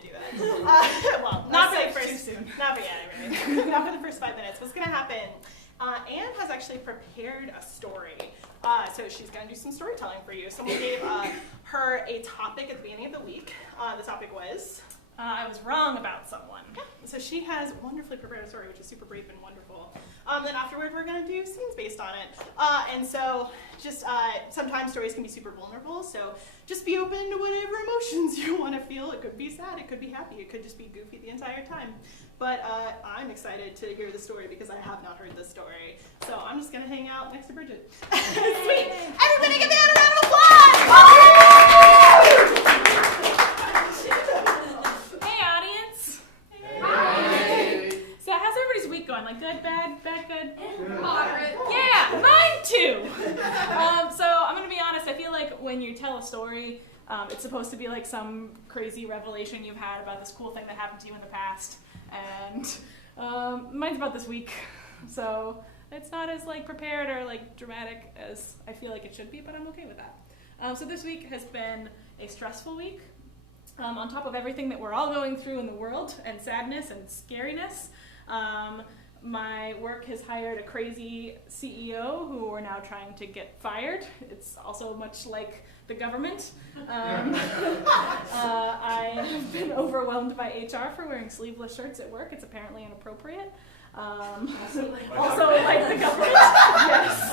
to do that. Well, not for the first, not for the first 5 minutes. What's going to happen? Anne has actually prepared a story. So she's going to do some storytelling for you. Someone gave her a topic at the beginning of the week. The topic was, I was wrong about someone. Yeah. So she has wonderfully prepared a story, which is super brief and wonderful. Then afterward, we're going to do scenes based on it. And so just sometimes stories can be super vulnerable, so just be open to whatever emotions you want to feel. It could be sad, it could be happy, it could just be goofy the entire time. But I'm excited to hear the story because I have not heard this story. So I'm just going to hang out next to Bridget. Sweet. Everybody give me a round of applause! Hey, audience. Hi. So how's everybody's week going? Like good, bad, good? Moderate. Yeah, mine too. So I'm going to be honest, I feel like when you tell a story, it's supposed to be like some crazy revelation you've had about this cool thing that happened to you in the past. And mine's about this week, so it's not as like prepared or like dramatic as I feel like it should be, but I'm okay with that. So this week has been a stressful week. On top of everything that we're all going through in the world and sadness and scariness, my work has hired a crazy CEO who we're now trying to get fired. It's also much like the government. I have been overwhelmed by HR for wearing sleeveless shirts at work. It's apparently inappropriate. Also like the government. Yes.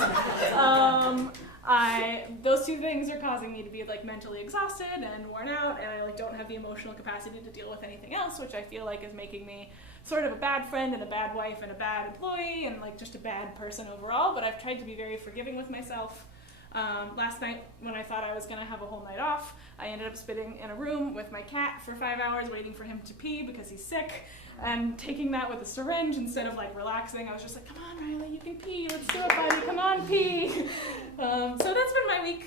Those two things are causing me to be like mentally exhausted and worn out, and I like don't have the emotional capacity to deal with anything else, which I feel like is making me sort of a bad friend and a bad wife and a bad employee and like just a bad person overall. But I've tried to be very forgiving with myself. Last night, when I thought I was going to have a whole night off, I ended up spending in a room with my cat for 5 hours waiting for him to pee because he's sick, and taking that with a syringe instead of like relaxing. I was just like, come on, Riley, you can pee. Let's do it, buddy. Come on, pee. So that's been my week.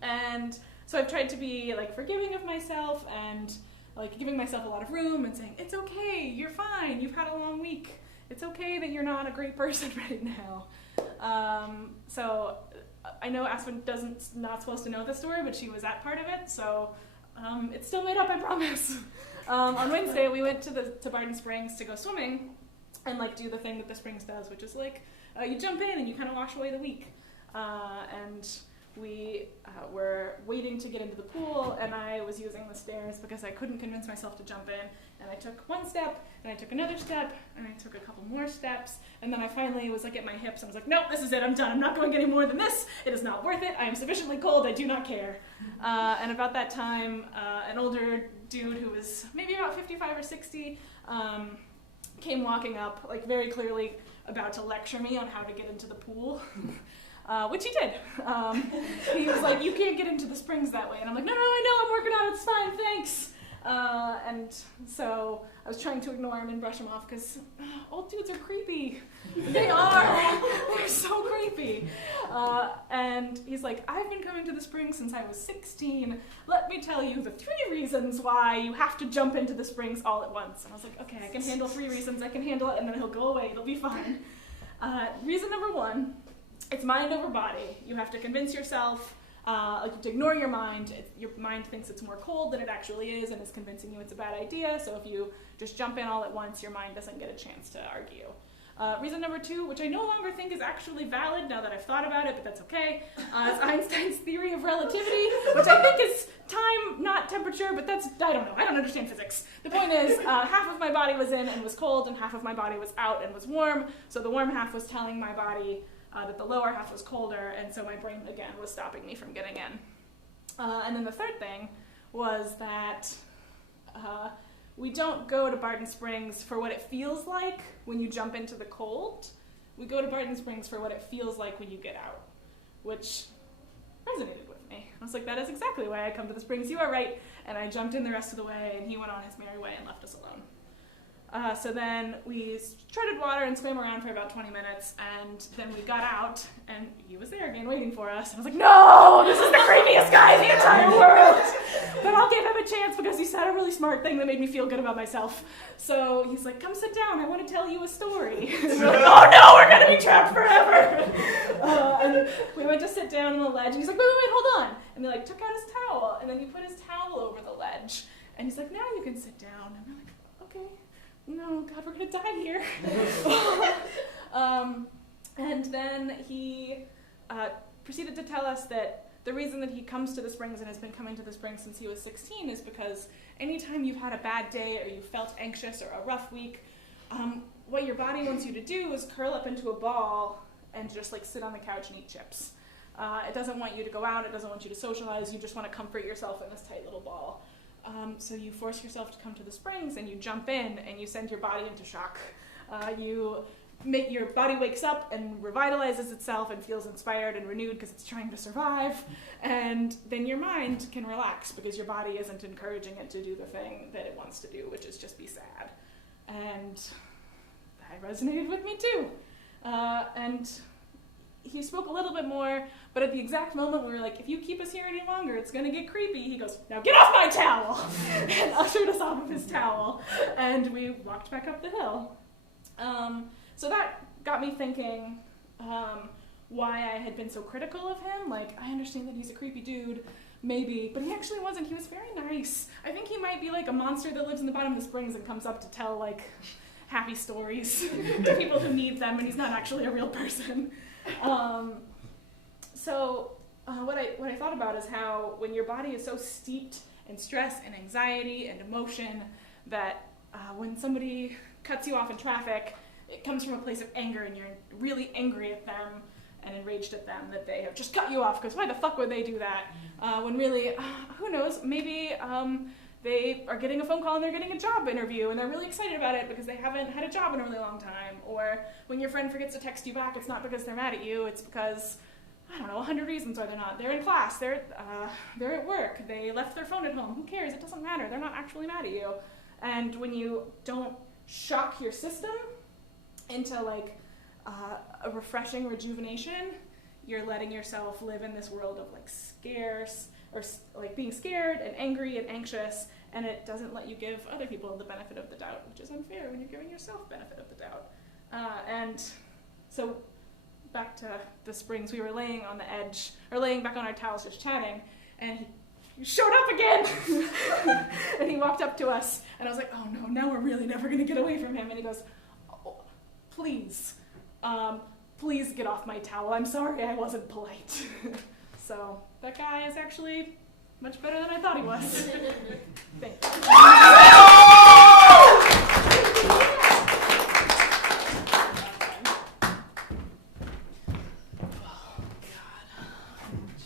And so I've tried to be like forgiving of myself and like giving myself a lot of room and saying, it's okay, you're fine. You've had a long week. It's okay that you're not a great person right now. So I know Aspen not supposed to know this story, but she was at part of it, so it's still made up, I promise. On Wednesday, we went to Barton Springs to go swimming and like do the thing that the Springs does, which is like you jump in and you kind of wash away the week. And we were waiting to get into the pool, and I was using the stairs because I couldn't convince myself to jump in. And I took one step, and I took another step, and I took a couple more steps, and then I finally was like at my hips, and I was like, nope, this is it, I'm done. I'm not going any more than this. It is not worth it. I am sufficiently cold. I do not care. And about that time, an older dude who was maybe about 55 or 60 came walking up, like very clearly about to lecture me on how to get into the pool. Which he did. He was like, you can't get into the Springs that way. And I'm like, no, I know, I'm working on it, it's fine, thanks. And so I was trying to ignore him and brush him off because old dudes are creepy. They are. They're so creepy. And he's like, I've been coming to the Springs since I was 16. Let me tell you the 3 reasons why you have to jump into the Springs all at once. And I was like, okay, I can handle 3 reasons, I can handle it, and then he'll go away, it'll be fine. Reason number 1, it's mind over body. You have to convince yourself, like to ignore your mind. Your mind thinks it's more cold than it actually is and is convincing you it's a bad idea. So if you just jump in all at once, your mind doesn't get a chance to argue. Reason number 2, which I no longer think is actually valid now that I've thought about it, but that's okay, is Einstein's theory of relativity, which I think is time, not temperature, but that's, I don't know, I don't understand physics. The point is, half of my body was in and was cold, and half of my body was out and was warm, so the warm half was telling my body that the lower half was colder, and so my brain, again, was stopping me from getting in. And then the third thing was that we don't go to Barton Springs for what it feels like when you jump into the cold. We go to Barton Springs for what it feels like when you get out, which resonated with me. I was like, that is exactly why I come to the Springs. You are right. And I jumped in the rest of the way, and he went on his merry way and left us alone. So then we treaded water and swam around for about 20 minutes, and then we got out, and he was there again waiting for us. And I was like, no, this is the creepiest guy in the entire world! But I'll give him a chance because he said a really smart thing that made me feel good about myself. So he's like, come sit down, I want to tell you a story. And we're like, oh no, we're going to be trapped forever! And we went to sit down on the ledge, and he's like, wait, hold on. And they like took out his towel, and then he put his towel over the ledge. And he's like, now you can sit down. And we're like, okay, no, God, we're gonna die here. And then he proceeded to tell us that the reason that he comes to the Springs and has been coming to the Springs since he was 16 is because anytime you've had a bad day or you felt anxious or a rough week, what your body wants you to do is curl up into a ball and just like sit on the couch and eat chips. It doesn't want you to go out, it doesn't want you to socialize, you just want to comfort yourself in this tight little ball. So you force yourself to come to the Springs and you jump in and you send your body into shock. Your body wakes up and revitalizes itself and feels inspired and renewed because it's trying to survive, and then your mind can relax because your body isn't encouraging it to do the thing that it wants to do, which is just be sad. And that resonated with me too. And he spoke a little bit more, but at the exact moment we were like, if you keep us here any longer, it's gonna get creepy. He goes, now get off my towel! And ushered us off of his towel, and we walked back up the hill. So that got me thinking why I had been so critical of him. Like, I understand that he's a creepy dude, maybe, but he actually wasn't. He was very nice. I think he might be like a monster that lives in the bottom of the Springs and comes up to tell like happy stories to people who need them, and he's not actually a real person. So what I thought about is how when your body is so steeped in stress and anxiety and emotion that when somebody cuts you off in traffic, it comes from a place of anger, and you're really angry at them and enraged at them that they have just cut you off, because why the fuck would they do that? When really, who knows, maybe they are getting a phone call and they're getting a job interview and they're really excited about it because they haven't had a job in a really long time. Or when your friend forgets to text you back, it's not because they're mad at you, it's because, I don't know, 100 reasons why they're not. They're in class, they're at work, they left their phone at home, who cares, it doesn't matter, they're not actually mad at you. And when you don't shock your system into like a refreshing rejuvenation, you're letting yourself live in this world of like scarce, or like being scared and angry and anxious, and it doesn't let you give other people the benefit of the doubt, which is unfair when you're giving yourself benefit of the doubt. And so back to the Springs, we were laying on the edge, or laying back on our towels just chatting, and he showed up again! And he walked up to us, and I was like, oh no, now we're really never gonna get away from him. And he goes, oh, please get off my towel. I'm sorry I wasn't polite. So that guy is actually much better than I thought he was. Thank you. Oh, God.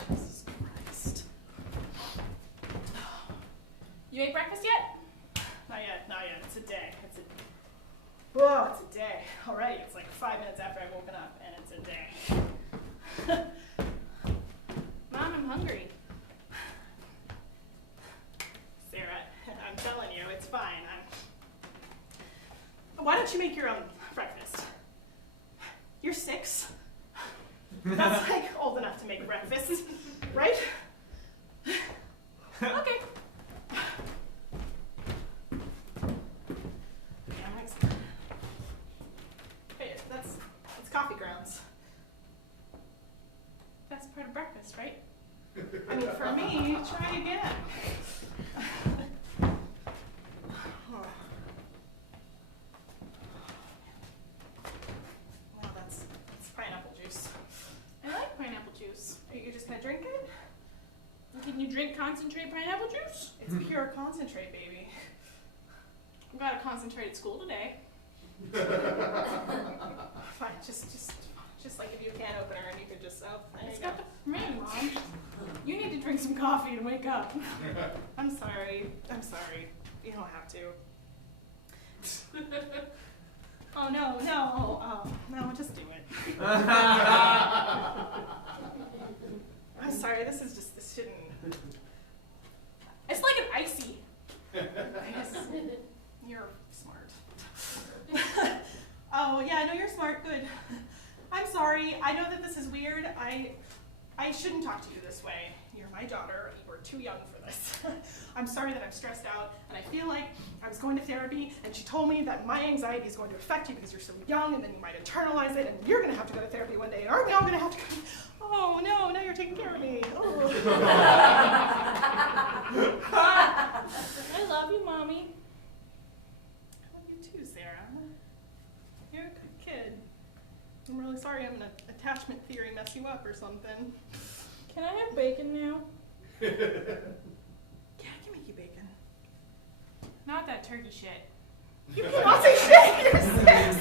Jesus Christ. You ate breakfast yet? Not yet. It's a day. Whoa, it's a day. Already, it's like 5 minutes after I've woken up, and it's a day. Mom, I'm hungry. Sarah, I'm telling you, it's fine. Why don't you make your own breakfast? You're 6. That's like old enough to make breakfast, right? Okay. Hey, that's coffee grounds. That's part of breakfast, right? I mean, for me, try again. Well, that's pineapple juice. I like pineapple juice. Are you just gonna drink it? Can you drink concentrate pineapple juice? It's pure concentrate, baby. I got a concentrated school today. Fine, just like if you can opener and you could just, It's got the rain, Mom. You need to drink some coffee and wake up. I'm sorry. You don't have to. Oh, no. Oh, no, just do it. I'm sorry, this shouldn't. It's like an icy. You're smart. Oh, yeah, I know you're smart. Good. I'm sorry. I know that this is weird. I shouldn't talk to you this way. You're my daughter. You were too young for this. I'm sorry that I'm stressed out, and I feel like I was going to therapy, and she told me that my anxiety is going to affect you because you're so young, and then you might internalize it, and you're going to have to go to therapy one day, and aren't we all going to have to go? Oh, no, now you're taking care of me. Oh. I love I'm really sorry. I'm gonna attachment theory mess you up or something. Can I have bacon now? Yeah, I can make you bacon. Not that turkey shit. You cannot say shit. You're six.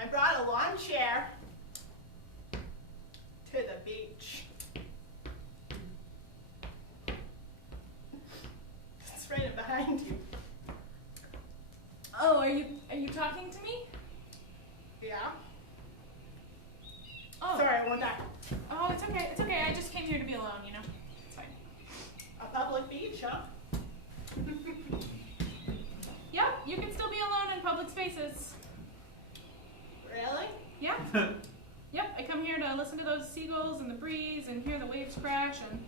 I brought a lawn chair to the beach. It's right behind you. Oh, are you talking to me? Yeah? Oh. Sorry, I won't die. Oh, it's okay. It's okay. I just came here to be alone, you know? It's fine. A public beach, huh? Yep, you can still be alone in public spaces. Really? Yeah. Yep, I come here to listen to those seagulls and the breeze and hear the waves crash and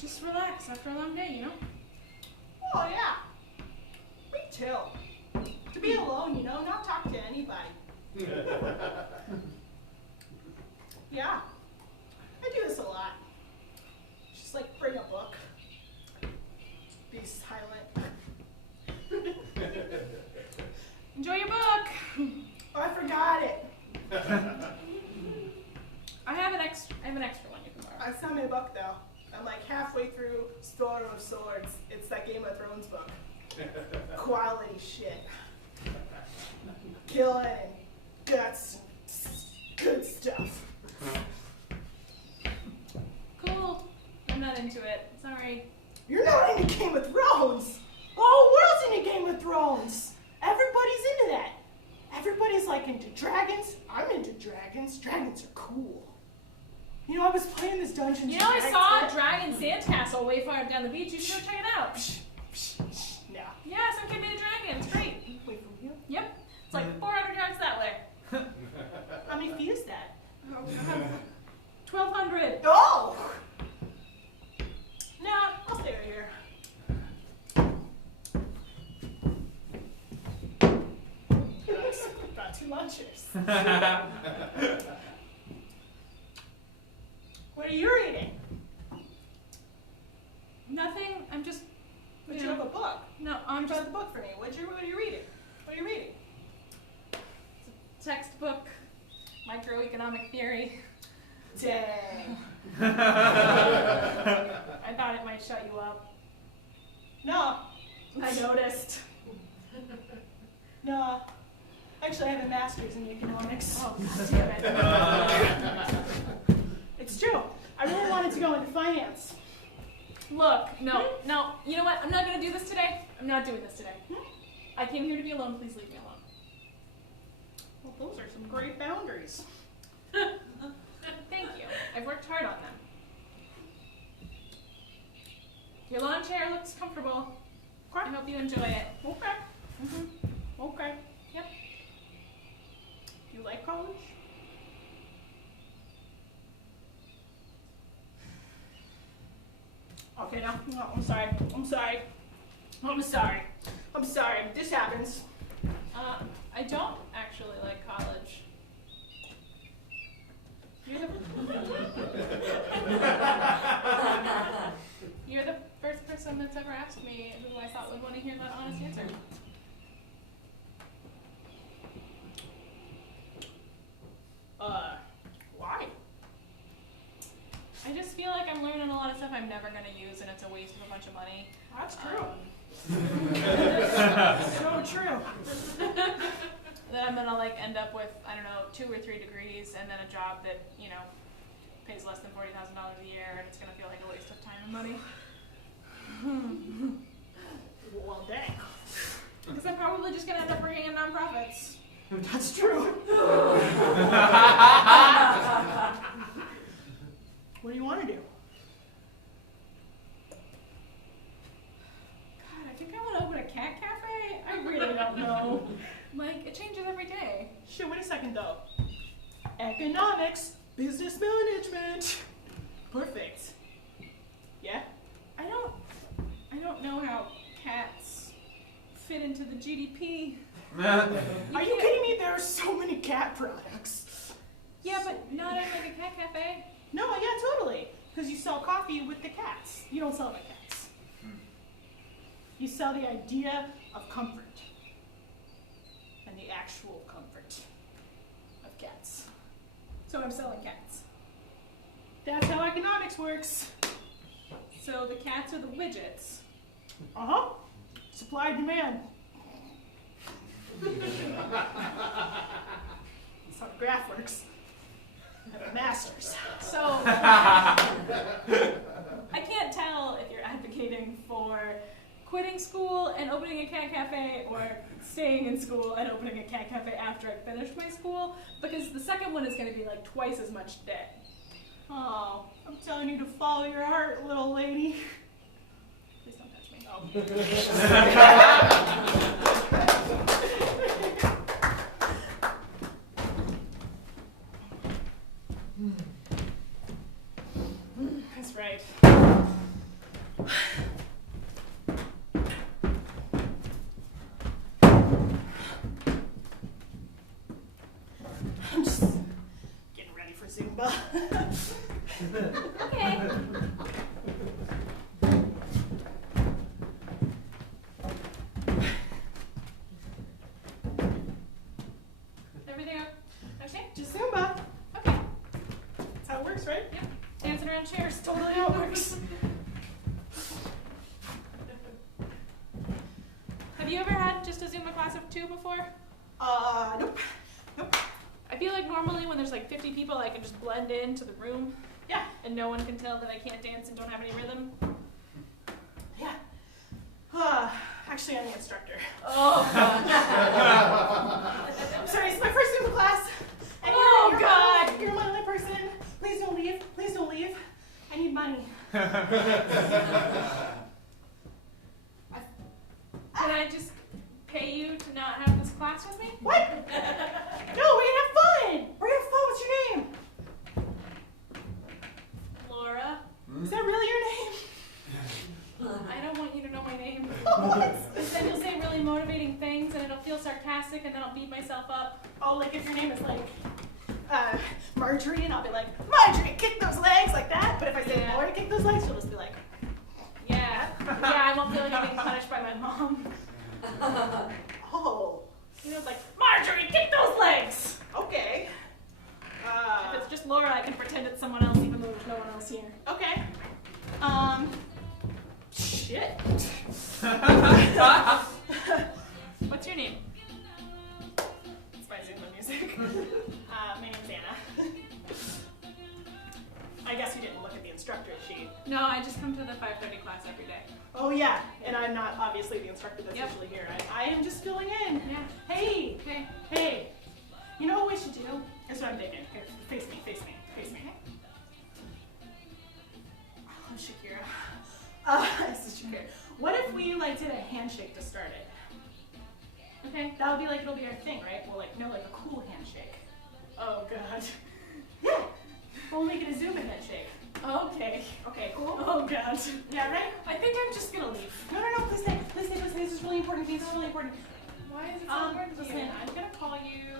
just relax after a long day, you know? Oh, yeah. Me too. To be alone, you know, not talk to anybody. Yeah. I do this a lot. Just like bring a book. Be silent. Enjoy your book! Oh, I forgot it. I have an extra one you can borrow. I sent me a book though. I'm like halfway through Storm of Swords. It's that Game of Thrones book. Quality shit. Killing and guts. Good stuff. Cool. I'm not into it. Sorry. You're not into Game of Thrones! The whole world's into Game of Thrones! Everybody's into that. Everybody's like into dragons. I'm into dragons. Dragons are cool. You know, I was playing this Dungeons You know, I and saw a Dragons. dragon sandcastle way far down the beach. You should go check it out. No. Yeah, some kid made a dragon. It's great. Wait, for real? Yep. It's like 400 yards that way. How many feet is that? 1,200. Oh! Nah, I'll stay right here. Got 2 lunchers. What are you reading? Nothing. I'm just. But you have a book. No, I'm You just brought the book for me. What are you reading? What are you reading? textbook, microeconomic theory. Dang. I thought it might shut you up. No, I noticed. No, actually I have a master's in economics. Oh, God damn it. It's true. I really wanted to go into finance. Look, no, you know what? I'm not going to do this today. I'm not doing this today. I came here to be alone. Please leave me alone. Well, those are some great boundaries. Thank you. I've worked hard on them. Your lawn chair looks comfortable. I hope you enjoy it. Okay. Mm-hmm. Okay. Yep. Do you like college? Okay, no, I'm sorry. This happens. I don't actually like college. You're the first person that's ever asked me who I thought would want to hear that honest answer. Why? I just feel like I'm learning a lot of stuff I'm never going to use, and it's a waste of a bunch of money. That's true. So true. Then I'm gonna like end up with, I don't know, 2 or 3 degrees and then a job that, you know, pays less than $40,000 a year, and it's gonna feel like a waste of time and money. Well, dang. Because I'm probably just gonna end up working in nonprofits. That's true. What do you want to do? God, I think I want to open a cat cafe. I really don't know. Like, it changes every day. Shit, wait a second though. Economics, business management. Perfect. Yeah? I don't know how cats fit into the GDP. Are you kidding me? There are so many cat products. Yeah, but not at like a cat cafe. No, yeah, totally. Because you sell coffee with the cats. You don't sell the cats. You sell the idea of comfort. And the actual comfort of cats. So I'm selling cats. That's how economics works. So the cats are the widgets. Uh-huh. Supply and demand. That's how the graph works. I have a master's. So I can't tell if you're advocating for quitting school and opening a cat cafe or staying in school and opening a cat cafe after I finish my school, because the second one is going to be like twice as much debt. Oh, I'm telling you to follow your heart, little lady. Please don't touch me. That's right. I'm just getting ready for Zumba. Okay. Everything okay? Just Zumba. Okay. That's how it works, right? Yep. Dancing around chairs. Totally how it works. Have you ever had just a Zumba class of 2 before? Nope. Nope. I feel like normally when there's like 50 people, I can just blend into the room. Yeah. And no one can tell that I can't dance and don't have any rhythm. Yeah. Actually, I'm the instructor. Oh, God. I'm sorry, it's my first Zumba class. And Oh, God. You're my only person. Please don't leave. Please don't leave. I need money. Can I just pay you to not have this class with me? What? No, we're gonna have fun. We're gonna have fun. What's your name? Laura, Is that really your name? I don't want you to know my name. What? Because then you'll say really motivating things and it'll feel sarcastic and then I'll beat myself up. Oh, like if your name is like Marjorie, and I'll be like, Marjorie, kick those legs, like that. But if I say Yeah. Laura, kick those legs, she'll just be like, Yeah. Yeah, I won't feel like I'm being punished by my mom. oh, You know, it's like, Marjorie, kick those legs! okay. If it's just Laura, I can pretend it's someone else even though there's no one else here. Okay. Shit. What's your name? It's my Zumba music. My name's Anna. I guess you didn't look at the instructor sheet. No, I just come to the 5:30 class every day. Oh yeah, and I'm not obviously the instructor that's Yep. usually here. I am just filling in. Yeah. Hey, Okay. hey. You know what we should do? That's what I'm thinking. Here, face me, face me, face me. Oh, Shakira. This is Shakira. What if we like did a handshake to start it? Okay. That would be like, it'll be our thing, right? Well, like, no, like a cool handshake. Oh, God. Yeah. We'll make it a Zumba handshake. Okay. Okay, cool? Oh, God. Yeah, right? I think I'm just gonna leave. No, please stay. Please stay, please stay. This is really important to me. This is really important. Why is it so important to Listen, you? I'm gonna call you,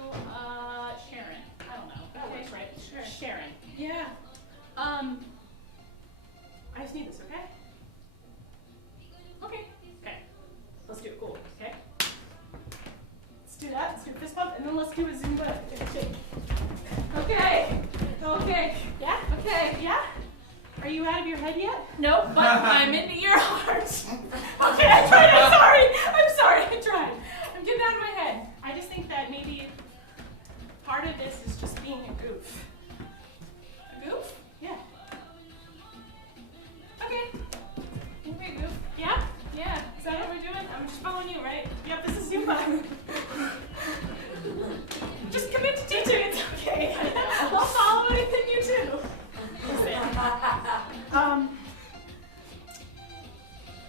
Sharon. I don't know. That Okay, works, right? sure. Sharon. Yeah. I just need this, okay? Okay. Okay. Let's do it cool, okay? Let's do that. Let's do a fist bump, and then let's do a Zumba shake. Okay. Okay. Yeah? Okay. Yeah? Are you out of your head yet? Nope, but I'm into your heart. Okay, I tried. I'm sorry. I tried. I'm getting out of my head. I just think that maybe part of this is just being a goof. A goof? Yeah. Okay. Okay, goof. Yeah? Yeah. Is that what we're doing? I'm just following you, right? Yep, this is Zumba. Just commit to teaching. It's okay. I know. I'll follow anything you do.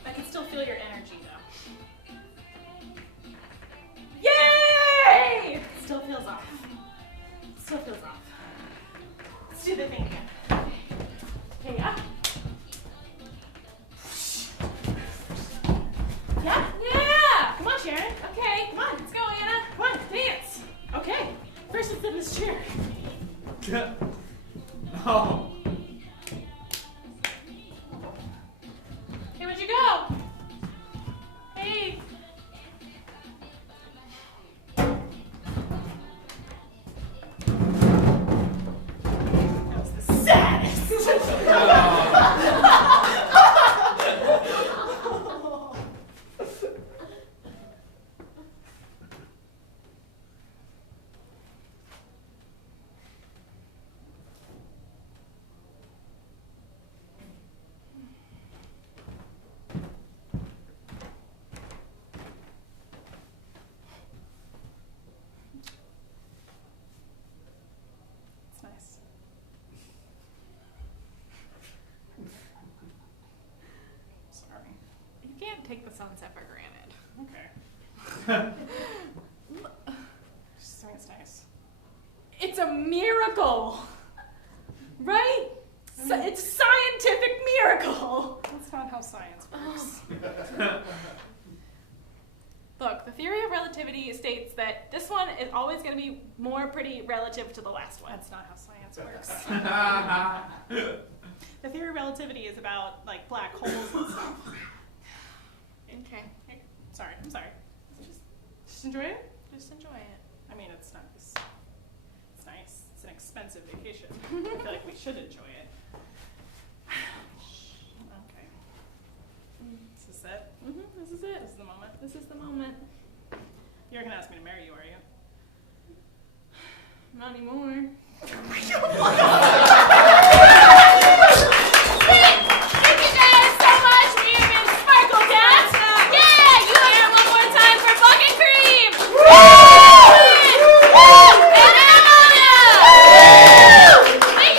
I can still feel your energy though. Yay! Still feels off. Still feels off. Let's do the thing again. Hey, yeah. No. Hey, where'd you go? Hey. That was the saddest. It's nice. Sorry. You can't take the sunset for granted. Okay. Just think it's nice. It's a miracle, right? It's a scientific miracle. That's not how science works. Look, the theory of relativity states that this one is always going to be more pretty relative to the last one. That's not how science works. The theory of relativity is about like black holes and stuff. Okay. Sorry, I'm sorry. Just enjoy it? Just enjoy it. I mean, it's nice. It's nice. It's an expensive vacation. I feel like we should enjoy it. Okay. This is it? This is it. This is the moment? This is the moment. You're gonna ask me to marry you, are you? Not anymore. Oh my God!